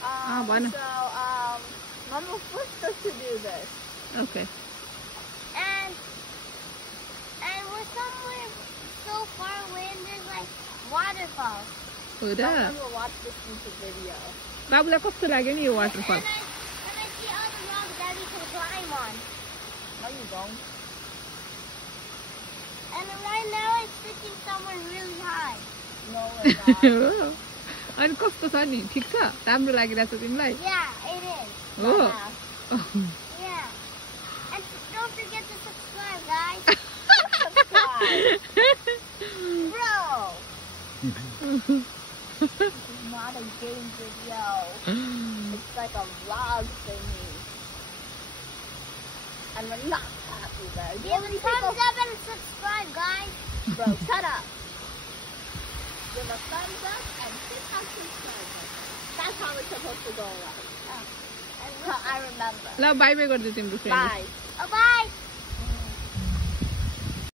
Mom will force us to do this. Okay. And we're somewhere so far away and there's like waterfalls. Udah. Someone will watch this YouTube video. Babuलाई कस्तो लाग्यो नि यो waterfall? And I see all the rocks that we can climb on. No, you don't. And right now it's sitting somewhere really high. No, it's not. अनि कस्तो छ नि? ठिक छ? राम्रो लागिरहेछ तिमीलाई? Yeah, it is. Oh. Yeah. And don't forget to subscribe, guys. Subscribe. Bro. This is not a game video. It's like a vlog thingy. And we're not happy there. Give a thumbs up and subscribe, guys. Bro, shut up. Give a thumbs up and hit on subscribe. That's how it's supposed to go, right? I remember. ल by by गर्दै तिम्रो friend. Bye. Oh, bye.